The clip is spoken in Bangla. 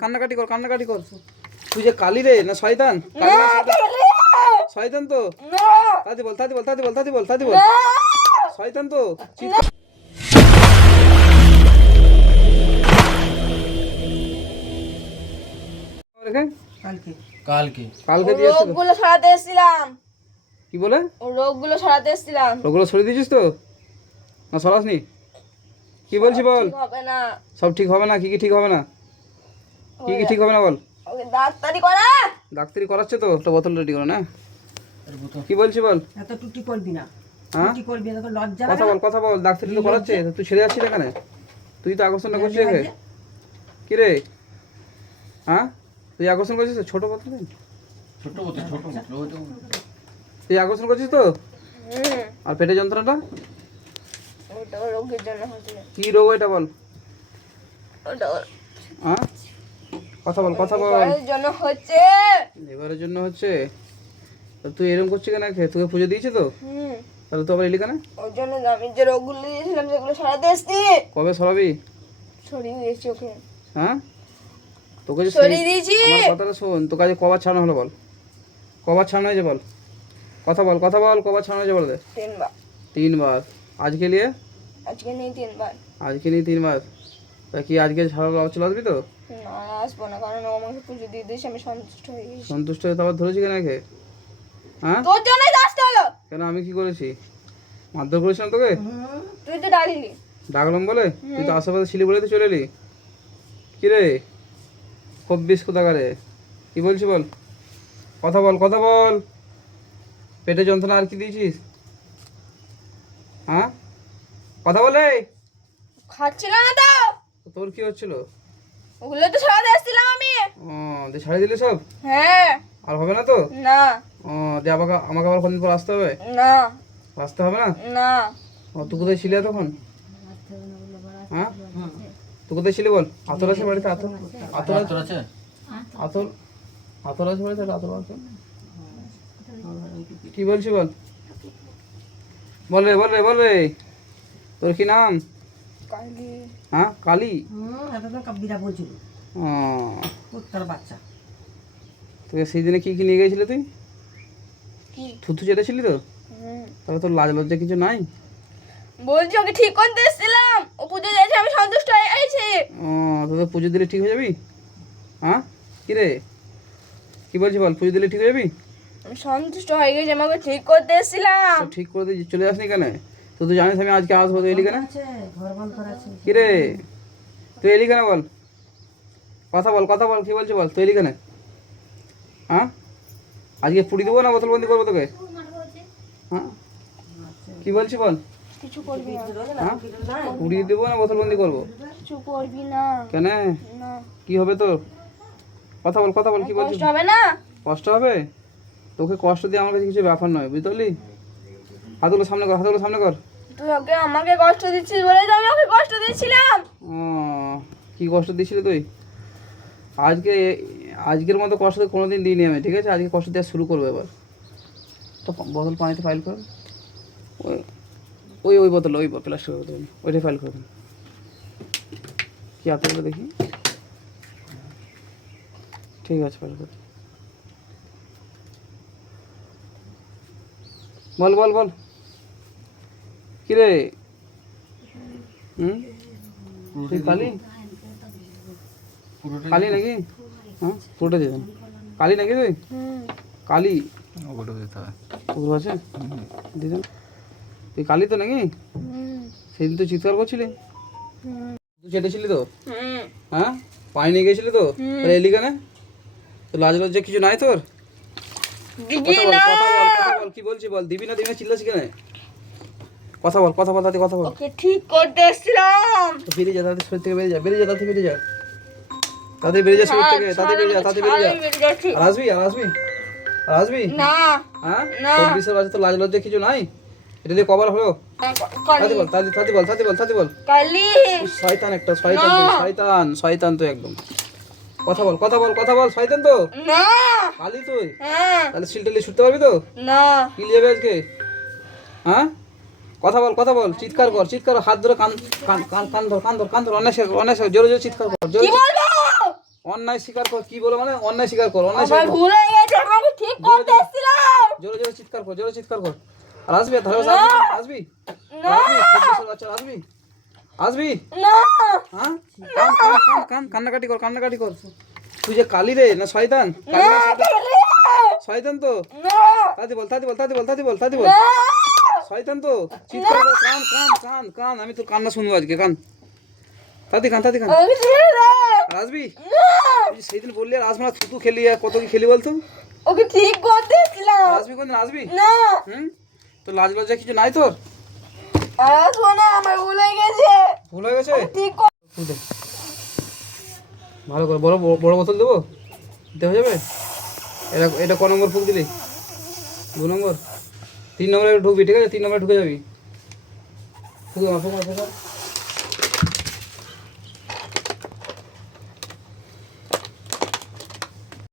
কান্নাকাটি কর কান্নাকাটি কর। তুই যে কালি রে না শয়তান? শয়তান তো। তাদি বল তাদি বল তাদি বল তাদি বল তাদি বল। শয়তান তো। কালকে রোগগুলো সরাতে এসেছিলাম। কি বলে? রোগগুলো সরাতে এসেছিলাম। ওগুলো সরিয়ে দিয়েছিস তো না সরাসনি? কি বলছি বল? ঠিক হবে না। সব ঠিক হবে না? কি কি ঠিক হবে না? কি কি ঠিক হবে না বল? ওকে ডাক্তারি করা। ডাক্তারি করাচ্ছে তো, একটা বোতল রেডি করো না। কি বলছি বল? এত টুটি করবি না, হ্যাঁ টুটি করবি না, তোর লজ্জা কথা বল কথা বল। ডাক্তারি তো করাচ্ছে, তুই ছেড়ে যাচ্ছিস এখানে। তুই তো আকর্ষণ করছিস এখানে। কি রে হ্যাঁ তুই আকর্ষণ করছিস? ছোট বোতল ছোট বোতল তুই আকর্ষণ করছিস তো? আর পেটে যন্ত্রণাটা ওটা রোগের জন্য হচ্ছে। কি রোগ এটা বল? ওটা হ্যাঁ কথা বল কথা বল। লিভারের জন্য হচ্ছে। লিভারের জন্য হচ্ছে? তা তুই এরকম করছিস কেন? তোকে পুজো দিয়েছে তো, তাহলে তো আবার এলি কেন? ওর জন্য আমি যে রোগগুলো দিয়েছিলাম সেগুলো সরাতে এসেছি। কবে সরাবি? সরিয়ে দিয়েছি ওকে। হ্যাঁ তোকে যে সরিয়ে দিয়েছি। আমার কথাটা শোন, তোকে আজ কবার ছাড়ানো হলো বল? কবার ছাড়ানো হয়েছে বল? কথা বল কথা বল। কবার ছাড়ানো হয়েছে বল দে? 3 বার। 3 বার। আজকে নিয়ে? আজকে নেই 3 বার। আজকে নিয়ে 3 বার। তা কি আজকে ছাড়ানো আবার চলে আসবি তো? না আসবো না, কারণ ও আমাকে পুজো দিয়ে দিয়েছে, আমি সন্তুষ্ট হয়ে গেছি। সন্তুষ্ট হয়ে তো আবার ধরেছি কেন একে? হ্যাঁ তোর জন্যই তো আসতে হলো। কেন আমি কি করেছি? মারধর করেছিলাম তোকে? তুই তো ডাকলি। ডাকলাম বলে? তুই তো আশেপাশে ছিলি বলে তো চলে এলি। কি রে খুব বিষ কোথাকারে? কি বলছি বল? কথা বল কথা বল। পেটে যন্ত্রণা আর কি দিয়েছিস? হ্যাঁ কথা বলে। খাচ্ছিল না তো। তোর কি হচ্ছিল? ওগুলো তো সরাতে এসেছিলাম আমি। ও দিয়ে ছাড়িয়ে দিলি সব? হ্যাঁ। আর হবে না তো? না। ও দিয়ে আমাকে আবার কদিন পর আসতে হবে? না। আসতে হবে না? না। ও তুই কোথায় ছিলি তখন? হ্যাঁ তুই কোথায় ছিলি বল? আতর আছে বাড়িতে? আতর আতর তোর আছে? আতর আতর আছে বাড়িতে? আতর আছে? কি বলছি বল? বল রে বল রে বল রে। তোর কি নাম? কালি। হ্যাঁ কালী? এতদিন কাব্বিরা বলছিল ও কুত্তার বাচ্চা। তোকে সেই দিনে কি কি নিয়ে গেছিলি তুই? কি? থুতু চেটেছিলি তো? তাহলে তোর লাজ লজ্জা কিছু নাই? বলছি ওকে ঠিক করতে এসেছিলাম, ও পুজো দিয়েছে, আমি সন্তুষ্ট হয়ে গেছি। ও তোদের পুজো দিলে ঠিক হয়ে যাবি? হ্যাঁ কি রে কি বলছি বল? পুজো দিলে ঠিক হয়ে যাবি? আমি সন্তুষ্ট হয়ে গেছি, আমাকে ঠিক করতে এসেছিলাম। সব ঠিক করে দিয়ে চলে আসনি কেন? তো তুই জানিস আমি আজকে আসবো, তুই এলি কেন? আছে ঘর বন্ধ করা আছে। কি রে তুই এলি কেন বল? কথা বল কথা বল। কি বলছি বল? তুই এলি কেন? হ্যাঁ আজকে পুড়ি দেবো না বোতল বন্দি করবো তোকে? হ্যাঁ কি বলছি বল? কিছু করবি না। হ্যাঁ পুড়িয়ে দেবো না বোতল বন্দি করবো? কিছু করবি না। কেন? না। কি হবে তোর? কথা বল কথা বল। কি বলছিস? কষ্ট হবে না। কষ্ট হবে? তোকে কষ্ট দিয়ে আমার কাছে কিছু ব্যাপার নয়, বুঝতে পারলি? হাতগুলো সামনে কর, হাতগুলো সামনে কর। তুই ওকে আমাকে কষ্ট দিচ্ছিস বলে তো আমি ওকে কষ্ট দিচ্ছিলাম। ও কি কষ্ট দিয়েছিলি তুই? আজকের মতো কষ্ট তো কোনোদিন দিইনি আমি, ঠিক আছে? আজকে কষ্ট দেওয়া শুরু করবো এবার। তো বোতল পানিতে ফাইল কর। ওই ওই ওই বোতল, ওই প্লাস্টিক বোতল ওইটাই ফাইল করে দিন। কি হাতগুলো দেখি। ঠিক আছে ফাইল কর। বল বল বল। কিরে তুই কালি? কালি নাকি? হ্যাঁ পুরোটা দিয়ে দেন। কালি নাকি তুই? কালি ওটা দিতে হবে। পুরো আছে দিয়ে দেন। তুই কালি তো নাকি? সেদিন তো চিৎকার করছিলি, তুই চেটেছিলি তো? হ্যাঁ পানি নিয়ে গেছিলি তো? তাহলে এলি কেন? তো লাজ লজ্জা কিছু নাই তোর? দিদি কথা বল না। কথা বল কথা বল। কি বলছি বল? দিবি না দিবি না চিল্লাছি কেন? কথা বল কথা বল তাতে কথা বল। ওকে ঠিক করতে এসেছিলাম। তো বেরিয়ে যা তাদের শরীর থেকে, বেরিয়ে যা বেরিয়ে যা তাদের বেরিয়ে যা তাদের বেরিয়ে যা শরীর থেকে, তাদের বেরিয়ে যা তাদের বেরিয়ে যা। আর আসবি আর আসবি আর আসবি? না। হ্যাঁ না। তোর বিশের আছে তো লাজ লজ্জা কিছু নাই? এটা দিয়ে কবার হলো? তাতে বল তাতে তাতে বল তাতে বল তাতে বল। কালি। শয়তান একটা, শয়তান তুই, শয়তান শয়তান তো একদম। কথা বল কথা বল কথা বল। শয়তান তো না। কালি তুই? হ্যাঁ। তাহলে সিলটেলি ছুটতে পারবি তো? না। কি যাবে আজকে? হ্যাঁ কথা বল চিৎকার কর হাত ধরে কান কান কান কান ধর অন্যায় জোরে জোরে চিৎকার কর জোরে কি বলবো অন্যায় স্বীকার কর কি বলো মানে অন্যায় স্বীকার কর অন্যায় আমার স্বীকার কর। ভুল হয়ে গেছে আমাকে ঠিক করতে এসেছিলাম জোরে জোরে চিৎকার কর আর আসবি আর ধারে আসবি না আসবি আসবি না হ্যাঁ কান্নাকাটি কর তুই যে কালি রে না শয়তান কালি না শয়তান তো তাদি বল শয়তান তো চিৎকার কর কান আমি তোর কান্না শুনবো আজকে কান তাদি কান আমাকে ছেড়ে দে আর আসবি তুই যে সেইদিন বললি আর আসবো না তুই খেলি আর কত কি খেলি বলতো ওকে ঠিক করতে এসেছিলাম আর আসবি কোনদিন আসবি না তোর লাজ লজ্জা কিছু নাই তোর আর শোনা আমার ভুল হয়ে গেছে ভুল হয়ে গেছে ঠিক কর ফুল দে। ভালো করে বড় বোতল দেবো দিতে হয়ে যাবে এটা ক নম্বর ফুল দিলি 2 নম্বর 3 নম্বরে ঢুকবি ঠিক আছে 3 নম্বরে ঢুকে যাবি ফুকে মার